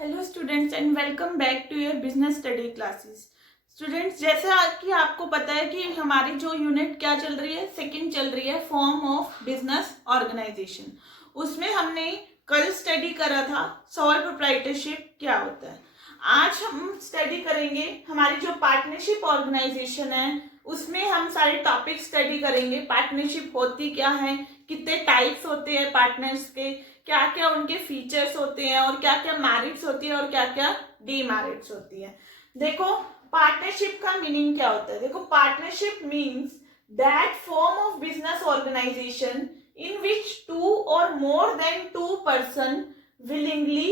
Hello students and welcome back to your business study classes. Students, जैसा कि आपको पता है कि हमारी जो यूनिट क्या चल रही है, सेकंड चल रही है फॉर्म ऑफ बिजनेस ऑर्गेनाइजेशन। उसमें हमने कल स्टडी करा था सोल प्रोप्राइटरशिप क्या होता है। आज हम स्टडी करेंगे हमारी जो पार्टनरशिप ऑर्गेनाइजेशन है, उसमें हम सारे टॉपिक स्टडी करेंगे। पार्टनरशिप होती क्या है, कितने टाइप्स होते हैं पार्टनर्स के, क्या क्या उनके फीचर्स होते हैं और क्या क्या मैरिट्स होती है और क्या क्या डीमेरिट्स होती है। देखो पार्टनरशिप का मीनिंग क्या होता है। देखो partnership means that form of business organisation in which two or more than two person willingly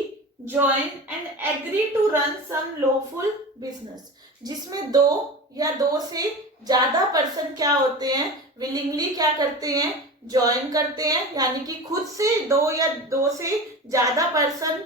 join and agree to run some lawful business, जिसमें दो या दो से ज्यादा पर्सन क्या होते हैं, willingly क्या करते हैं, ज्वाइन करते हैं, यानी कि खुद से दो या दो से ज्यादा पर्सन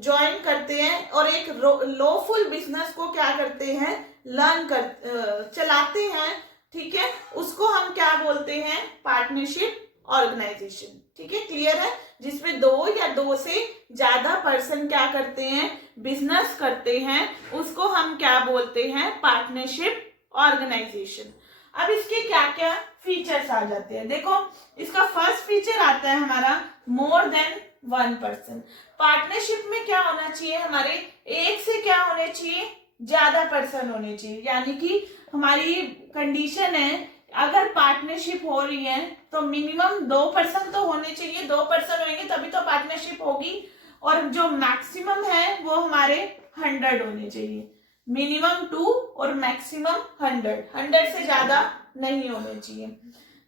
ज्वाइन करते हैं और एक लॉफुल बिजनेस को क्या करते हैं, लर्न कर चलाते हैं। ठीक है, उसको हम क्या बोलते हैं, पार्टनरशिप ऑर्गेनाइजेशन। ठीक है, क्लियर है। जिसमें दो या दो से ज्यादा पर्सन क्या करते हैं, बिजनेस करते हैं, उसको हम क्या बोलते हैं, पार्टनरशिप ऑर्गेनाइजेशन। अब इसके क्या क्या फीचर्स आ जाते हैं। देखो इसका फर्स्ट फीचर आता है हमारा more than one person. Partnership में क्या होना चाहिए, हमारे एक से क्या होने चाहिए, ज्यादा पर्सन होने चाहिए। यानी कि हमारी कंडीशन है, अगर पार्टनरशिप हो रही है तो मिनिमम दो पर्सन तो होने चाहिए, दो पर्सन होंगे तभी तो पार्टनरशिप होगी। और जो मैक्सिमम है वो हमारे 100 होने चाहिए, मिनिमम 2 और मैक्सिमम 100 से ज्यादा नहीं होने चाहिए।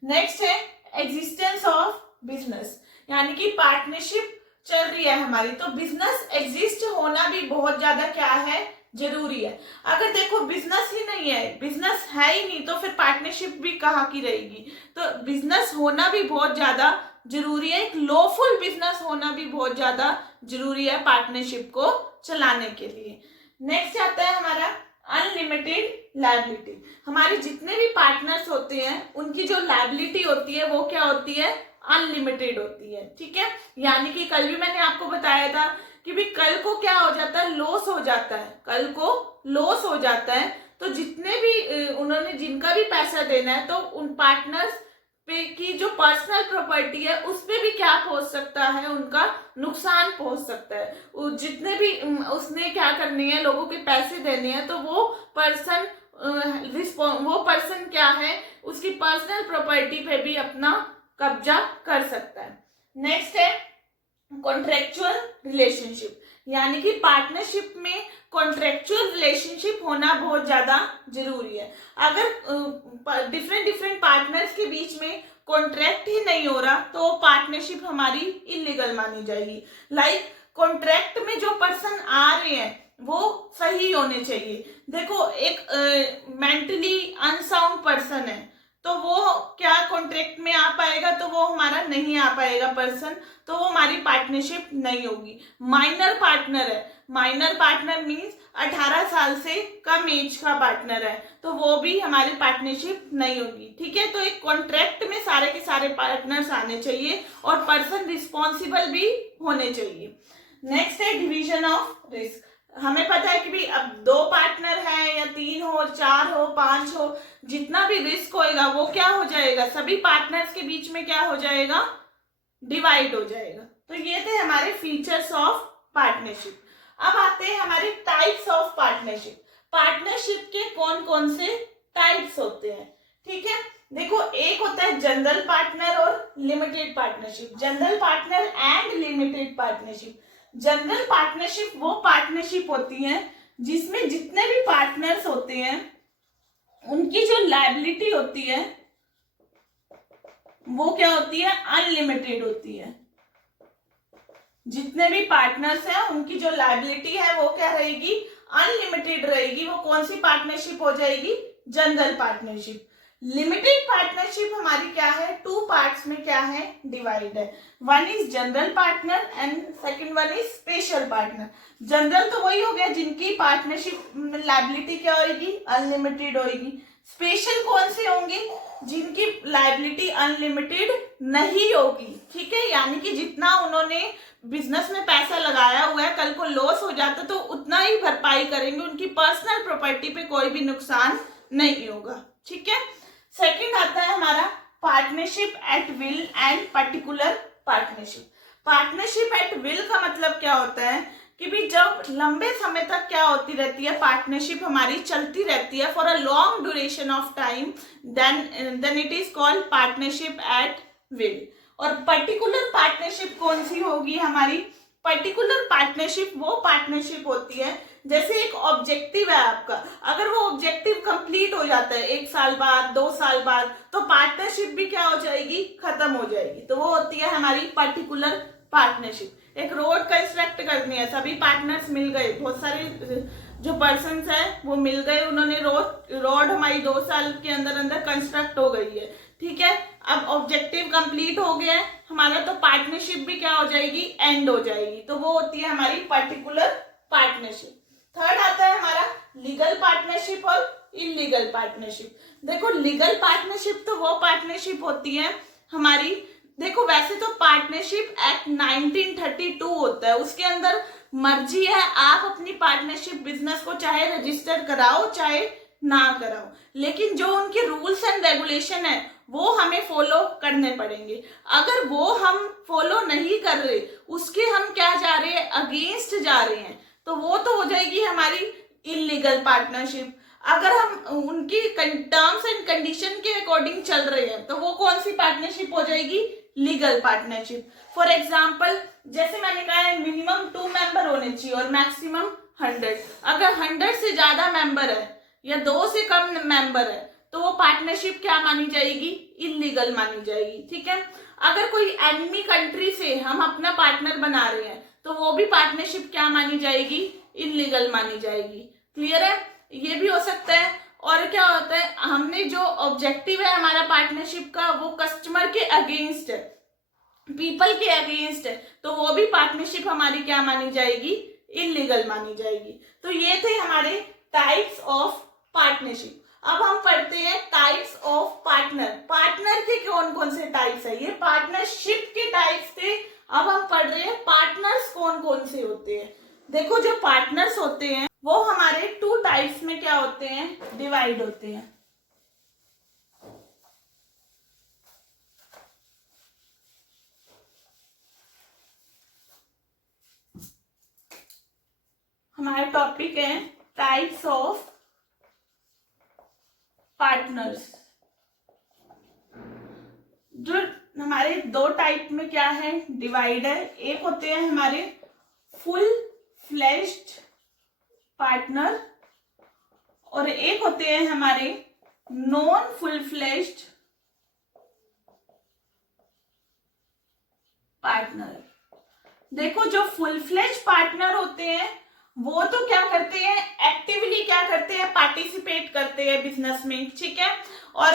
नेक्स्ट है एग्जिस्टेंस ऑफ बिजनेस, यानी कि पार्टनरशिप चल रही है हमारी तो बिजनेस एग्जिस्ट होना भी बहुत ज्यादा क्या है, जरूरी है। अगर देखो बिजनेस ही नहीं है, बिजनेस है ही नहीं, तो फिर पार्टनरशिप भी कहाँ की रहेगी। तो बिजनेस होना भी बहुत ज्यादा जरूरी है, एक लॉफुल बिजनेस होना भी बहुत ज्यादा जरूरी है पार्टनरशिप को चलाने के लिए। नेक्स्ट आता है हमारा अनलिमिटेड लायबिलिटी। हमारे जितने भी पार्टनर्स होते हैं उनकी जो लायबिलिटी होती है वो क्या होती है, अनलिमिटेड होती है। ठीक है, यानी कि कल भी मैंने आपको बताया था कि भी कल को क्या हो जाता है, लॉस हो जाता है, कल को लॉस हो जाता है, तो जितने भी उन्होंने जिनका भी पैसा देना है तो उन पार्टनर्स पे की जो पर्सनल प्रॉपर्टी है उस पे भी क्या पहुंच सकता है, उनका नुकसान पहुंच सकता है। जितने भी उसने क्या करनी है, लोगों के पैसे देने हैं, तो वो पर्सन क्या है, उसकी पर्सनल प्रॉपर्टी पे भी अपना कब्जा कर सकता है। नेक्स्ट है कॉन्ट्रेक्चुअल रिलेशनशिप, यानी कि पार्टनरशिप में कॉन्ट्रेक्चुअल रिलेशनशिप होना बहुत ज्यादा जरूरी है। अगर डिफरेंट पार्टनर्स के बीच में कॉन्ट्रैक्ट ही नहीं हो रहा तो पार्टनरशिप हमारी इलीगल मानी जाएगी। लाइक कॉन्ट्रैक्ट में जो पर्सन आ रहे हैं वो सही होने चाहिए। देखो एक मेंटली अनसाउंड पर्सन है तो वो क्या कॉन्ट्रैक्ट में आ पाएगा, तो वो हमारा नहीं आ पाएगा पर्सन, तो वो हमारी पार्टनरशिप नहीं होगी। माइनर पार्टनर है, माइनर पार्टनर मींस 18 साल से कम एज का पार्टनर है, तो वो भी हमारी पार्टनरशिप नहीं होगी। ठीक है, तो एक कॉन्ट्रैक्ट में सारे के सारे पार्टनर्स आने चाहिए और पर्सन रिस्पॉन्सिबल भी होने चाहिए। नेक्स्ट है डिवीजन ऑफ रिस्क। हमें पता है कि भी अब दो पार्टनर है या 3 हो, 4 हो, 5 हो, जितना भी रिस्क होएगा वो क्या हो जाएगा, सभी पार्टनर्स के बीच में क्या हो जाएगा, डिवाइड हो जाएगा। तो ये थे हमारे फीचर्स ऑफ पार्टनरशिप। अब आते हैं हमारे टाइप्स ऑफ पार्टनरशिप। पार्टनरशिप के कौन कौन से टाइप्स होते हैं। ठीक है, देखो एक होता है जनरल पार्टनर और limited partnership, general partner and limited partnership. General partnership वो पार्टनरशिप होती है जिसमें जितने भी पार्टनर्स होते हैं उनकी जो लायबिलिटी होती है वो क्या होती है, अनलिमिटेड होती है। जितने भी पार्टनर्स हैं उनकी जो लायबिलिटी है वो क्या रहेगी, अनलिमिटेड रहेगी। वो कौन सी पार्टनरशिप हो जाएगी, जनरल पार्टनरशिप। लिमिटेड पार्टनरशिप हमारी क्या है, 2 पार्ट्स में क्या है, डिवाइड है। One is general partner and second one is special partner. General तो वही हो गया जिनकी पार्टनरशिप लायबिलिटी क्या होगी, अनलिमिटेड होगी। स्पेशल कौन से होंगे, जिनकी लायबिलिटी अनलिमिटेड नहीं होगी। ठीक है, यानी कि जितना उन्होंने बिजनेस में पैसा लगाया हुआ है कल को लॉस हो जाता तो उतना ही भरपाई करेंगे, उनकी पर्सनल प्रॉपर्टी पे कोई भी नुकसान नहीं होगा। ठीक है। सेकंड आता है हमारा partnership at will and particular partnership. Partnership at will का मतलब क्या होता है कि भी जब लंबे समय तक क्या होती रहती है, पार्टनरशिप हमारी चलती रहती है for a long duration of time, then it is called partnership at will. और पर्टिकुलर पार्टनरशिप कौन सी होगी हमारी? पर्टिकुलर पार्टनरशिप वो पार्टनरशिप होती है जैसे एक ऑब्जेक्टिव है आपका, अगर वो ऑब्जेक्टिव कंप्लीट हो जाता है 1 साल बाद 2 साल बाद, तो पार्टनरशिप भी क्या हो जाएगी? खत्म हो जाएगी। तो वो होती है हमारी पर्टिकुलर पार्टनरशिप। एक रोड कंस्ट्रक्ट करनी है, सभी पार्टनर्स मिल गए, बहुत सारे जो पर्सन्स है वो मिल गए, उन्होंने रोड हमारी 2 साल के अंदर अंदर कंस्ट्रक्ट हो गई है। ठीक है, अब ऑब्जेक्टिव कंप्लीट हो गया है हमारा, तो पार्टनरशिप भी क्या हो जाएगी? एंड हो जाएगी। तो वो होती है हमारी पर्टिकुलर पार्टनरशिप। थर्ड आता है हमारा लीगल पार्टनरशिप और इलीगल पार्टनरशिप। देखो लीगल पार्टनरशिप तो वो पार्टनरशिप होती है हमारी, देखो वैसे तो पार्टनरशिप एक्ट 1932 होता है, उसके अंदर मर्जी है आप अपनी पार्टनरशिप बिजनेस को चाहे रजिस्टर कराओ चाहे ना कराओ, लेकिन जो उनके रूल्स एंड रेगुलेशन है वो हमें फॉलो करने पड़ेंगे। अगर वो हम फॉलो नहीं कर रहे, उसके हम क्या जा रहे हैं? अगेंस्ट जा रहे हैं, तो वो तो हो जाएगी हमारी इलीगल पार्टनरशिप। अगर हम उनकी टर्म्स एंड कंडीशन के अकॉर्डिंग चल रहे हैं तो वो कौन सी पार्टनरशिप हो जाएगी? Legal partnership. फॉर एग्जाम्पल जैसे मैंने कहा है मिनिमम 2 मेंबर होने चाहिए और मैक्सिमम 100। अगर 100 से ज्यादा मेंबर है या 2 से कम मेंबर है तो वो पार्टनरशिप क्या मानी जाएगी? इलीगल मानी जाएगी। ठीक है। अगर कोई एनिमी कंट्री से हम अपना पार्टनर बना रहे हैं तो वो भी पार्टनरशिप क्या मानी जाएगी? इलीगल मानी जाएगी। क्लियर है? ये भी हो सकता है। और क्या होता है, हमने जो ऑब्जेक्टिव है हमारा पार्टनरशिप का वो कस्टमर के अगेंस्ट है, पीपल के अगेंस्ट है, तो वो भी पार्टनरशिप हमारी क्या मानी जाएगी? इलीगल मानी जाएगी। तो ये थे हमारे टाइप्स ऑफ पार्टनरशिप। अब हम पढ़ते हैं टाइप्स ऑफ पार्टनर। पार्टनर के कौन कौन से टाइप्स है? ये पार्टनरशिप के टाइप्स थे। अब हम पढ़ रहे हैं पार्टनर्स कौन कौन से होते हैं। देखो जो पार्टनर्स होते हैं वो हमारे 2 टाइप्स में क्या होते हैं? डिवाइड होते हैं। हमारा टॉपिक है टाइप्स ऑफ पार्टनर्स। जो हमारे 2 टाइप में क्या है? डिवाइड है। एक होते हैं हमारे फुल फ्लेश्ड पार्टनर और एक होते हैं हमारे नॉन फुल फ्लेश्ड पार्टनर। देखो जो फुल फ्लेश्ड पार्टनर होते हैं वो तो क्या करते हैं? एक्टिवली क्या करते हैं? पार्टिसिपेट करते हैं बिजनेस में। ठीक है। और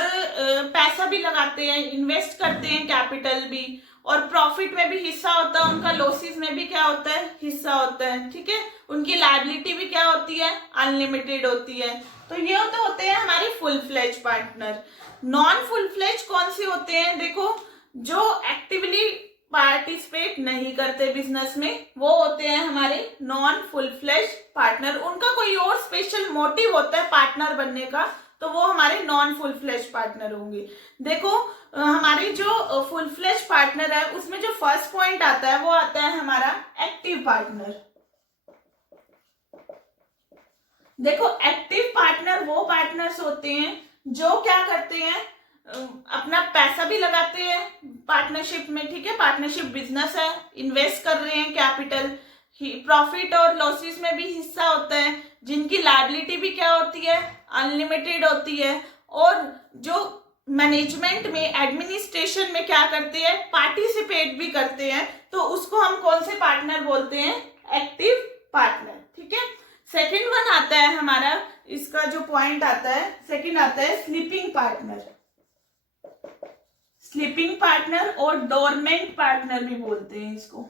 पैसा भी लगाते हैं, इन्वेस्ट करते हैं, कैपिटल भी, और प्रॉफिट में भी हिस्सा होता है उनका, लॉसेस में भी क्या होता है? हिस्सा होता है। ठीक है। उनकी लायबिलिटी भी क्या होती है? अनलिमिटेड होती है। तो ये तो होते हैं हमारे full fledge partner. Non full fledge कौन से होते हैं? देखो जो एक्टिवली पार्टिसिपेट नहीं करते बिजनेस में, वो होते हैं हमारे नॉन फुल फ्लेज पार्टनर। उनका कोई और स्पेशल मोटिव होता है पार्टनर बनने का, तो वो हमारे नॉन फुल फ्लेज पार्टनर होंगे। देखो हमारे जो फुल फ्लेज पार्टनर है उसमें जो फर्स्ट पॉइंट आता है वो आता है हमारा एक्टिव पार्टनर। देखो एक्टिव पार्टनर वो पार्टनर्स होते हैं जो क्या करते हैं? अपना पैसा भी लगाते हैं पार्टनरशिप में। ठीक है। पार्टनरशिप बिजनेस है, इन्वेस्ट कर रहे हैं कैपिटल, प्रॉफिट और लॉसेस में भी हिस्सा होता है, जिनकी लायबिलिटी भी क्या होती है? अनलिमिटेड होती है, और जो मैनेजमेंट में एडमिनिस्ट्रेशन में क्या करते हैं? पार्टिसिपेट भी करते हैं। तो उसको हम कौन से पार्टनर बोलते हैं? Active partner. ठीक है। सेकेंड वन आता है हमारा, इसका जो पॉइंट आता है सेकेंड आता है स्लीपिंग पार्टनर। स्लीपिंग पार्टनर और डोरमेंट पार्टनर भी बोलते हैं इसको।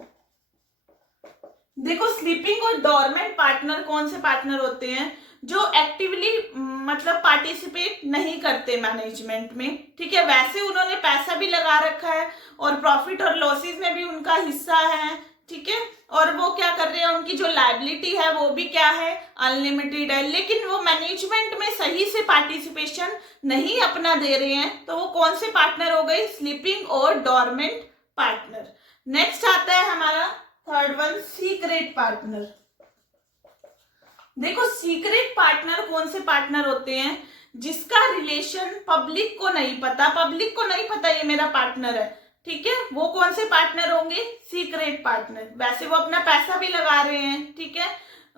देखो स्लीपिंग और डोरमेंट पार्टनर कौन से पार्टनर होते हैं? जो एक्टिवली मतलब पार्टिसिपेट नहीं करते मैनेजमेंट में। ठीक है। वैसे उन्होंने पैसा भी लगा रखा है और प्रॉफिट और लॉसेस में भी उनका हिस्सा है। ठीक है, और वो क्या कर रहे हैं, उनकी जो लायबिलिटी है वो भी क्या है, अनलिमिटेड है, लेकिन वो मैनेजमेंट में सही से पार्टिसिपेशन नहीं अपना दे रहे हैं, तो वो कौन से पार्टनर हो गए, स्लीपिंग और डोरमेंट पार्टनर। नेक्स्ट आता है हमारा थर्ड वन, सीक्रेट पार्टनर। देखो सीक्रेट पार्टनर कौन से पार्टनर होते हैं, जिसका रिलेशन पब्लिक को नहीं पता ये मेरा पार्टनर है, ठीक है, वो कौन से पार्टनर होंगे, सीक्रेट पार्टनर। वैसे वो अपना पैसा भी लगा रहे हैं, ठीक है,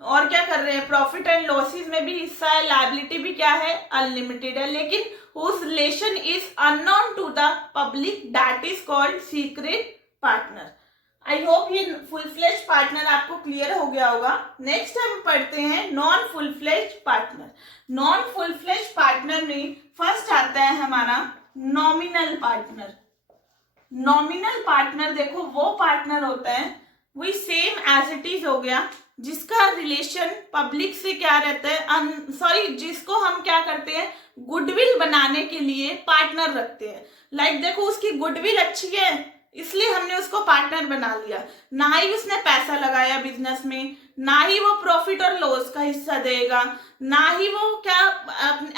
और क्या कर रहे हैं, प्रॉफिट एंड लॉसेस में भी हिस्सा है, लायबिलिटी भी क्या है, अनलिमिटेड है, लेकिन whose relation is unknown to the public, that is called secret partner। I hope ये फुल फ्लेज पार्टनर आपको क्लियर हो गया होगा। नेक्स्ट हम पढ़ते हैं non full fledge partner. Non full fledge partner में फर्स्ट आता है हमारा नॉमिनल पार्टनर। नॉमिनल पार्टनर देखो वो पार्टनर होता है, वही सेम एज इट इज हो गया, जिसका रिलेशन पब्लिक से क्या रहता है, जिसको हम क्या करते हैं, गुडविल बनाने के लिए पार्टनर रखते हैं। लाइक देखो उसकी गुडविल अच्छी है इसलिए हमने उसको पार्टनर बना लिया, ना ही उसने पैसा लगाया बिजनेस में, ना ही वो प्रॉफिट और लॉस का हिस्सा देगा, ना ही वो क्या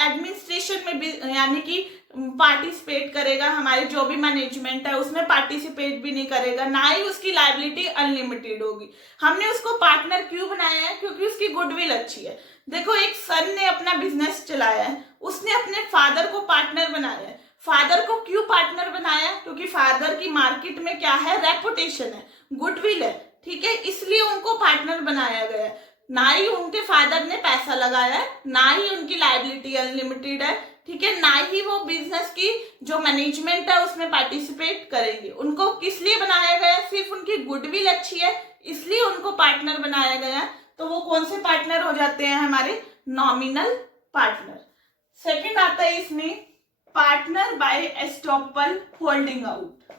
एडमिनिस्ट्रेशन में यानी कि पार्टिसिपेट करेगा, हमारे जो भी मैनेजमेंट है उसमें पार्टिसिपेट भी नहीं करेगा, ना ही उसकी लायबिलिटी अनलिमिटेड होगी। हमने उसको पार्टनर क्यों बनाया है, क्योंकि उसकी गुडविल अच्छी है। देखो एक सन ने अपना बिजनेस चलाया है, उसने अपने फादर को पार्टनर बनाया है। फादर को क्यों पार्टनर बनाया, क्योंकि फादर की मार्केट में क्या है, रेपुटेशन है, गुडविल है, ठीक है, इसलिए उनको पार्टनर बनाया गया है। ना ही उनके फादर ने पैसा लगाया है, ना ही उनकी लायबिलिटी अनलिमिटेड है, ठीक है, ना ही वो बिजनेस की जो मैनेजमेंट है उसमें पार्टिसिपेट करेंगे। उनको किस लिए बनाया गया, सिर्फ उनकी गुडविल अच्छी है इसलिए उनको पार्टनर बनाया गया, तो वो कौन से पार्टनर हो जाते हैं, हमारे नॉमिनल पार्टनर। सेकंड आता है इसमें partner by estoppel holding out.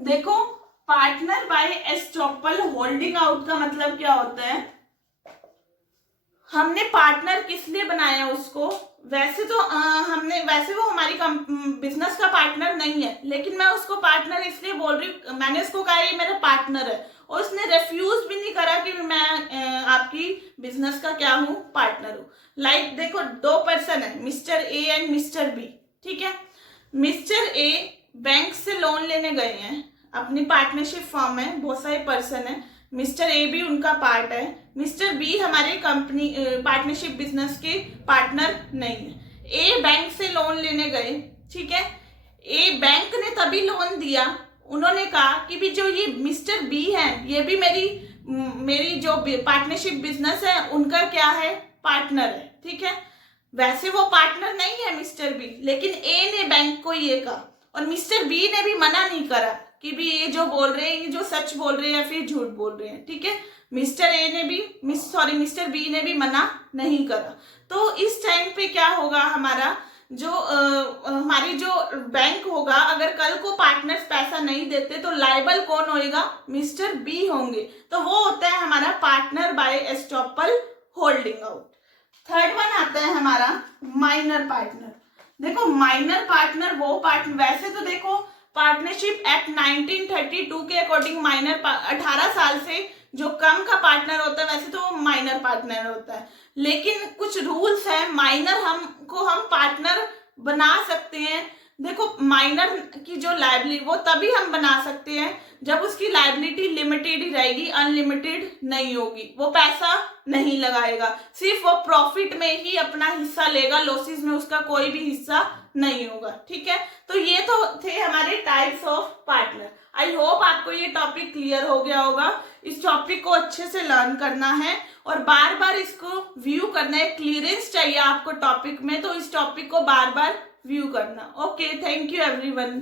देखो partner by estoppel holding out का मतलब क्या होता है, हमने पार्टनर किस लिए बनाया उसको, वैसे तो वैसे वो हमारी बिजनेस का पार्टनर नहीं है, लेकिन मैं उसको पार्टनर इसलिए बोल रही हूँ, मैंने उसको कहा ये मेरा पार्टनर है और उसने रिफ्यूज भी नहीं करा कि मैं आपकी बिजनेस का क्या हूँ, पार्टनर हूँ। लाइक देखो दो पर्सन है, mister A and mister B, ठीक है, मिस्टर ए बैंक से लोन लेने गए हैं, अपनी पार्टनरशिप फॉर्म है, बहुत सारे पर्सन है, मिस्टर ए भी उनका पार्ट है, मिस्टर बी हमारे कंपनी पार्टनरशिप बिजनेस के पार्टनर नहीं है। ए बैंक से लोन लेने गए, ठीक है, ए बैंक ने तभी लोन दिया, उन्होंने कहा कि भी जो ये मिस्टर बी है ये भी मेरी जो पार्टनरशिप बिजनेस है उनका क्या है, पार्टनर है, ठीक है। वैसे वो पार्टनर नहीं है मिस्टर बी, लेकिन ए ने बैंक को ये कहा और मिस्टर बी ने भी मना नहीं करा कि भी ये जो बोल रहे हैं, ये जो सच बोल रहे हैं या फिर झूठ बोल रहे हैं, ठीक है। मिस्टर बी ने भी मना नहीं करा। तो इस टाइम पे क्या होगा, हमारा जो हमारी जो बैंक होगा, अगर कल को पार्टनर्स पैसा नहीं देते तो लायबल कौन होएगा, मिस्टर बी होंगे। तो वो होता है हमारा partner by estoppel holding out. Third one आता है हमारा माइनर पार्टनर। देखो माइनर पार्टनर वो पार्टनर, वैसे तो देखो पार्टनरशिप एक्ट 1932 के अकॉर्डिंग माइनर 18 साल से जो कम का पार्टनर होता है वैसे तो वो माइनर पार्टनर होता है, लेकिन कुछ रूल्स हैं, माइनर हम पार्टनर बना सकते हैं। देखो माइनर की जो लायबिलिटी वो तभी हम बना सकते हैं जब उसकी लायबिलिटी लिमिटेड ही रहेगी, अनलिमिटेड नहीं होगी, वो पैसा नहीं लगाएगा, सिर्फ वो प्रॉफिट में ही अपना हिस्सा लेगा, लॉसेस में उसका कोई भी हिस्सा नहीं होगा, ठीक है। तो ये तो थे हमारे types of partner. I hope आपको ये टॉपिक क्लियर हो गया होगा। इस टॉपिक को अच्छे से लर्न करना है और बार बार इसको व्यू करना है, क्लियरेंस चाहिए आपको टॉपिक में, तो इस टॉपिक को बार बार व्यू करना। Okay, thank you everyone.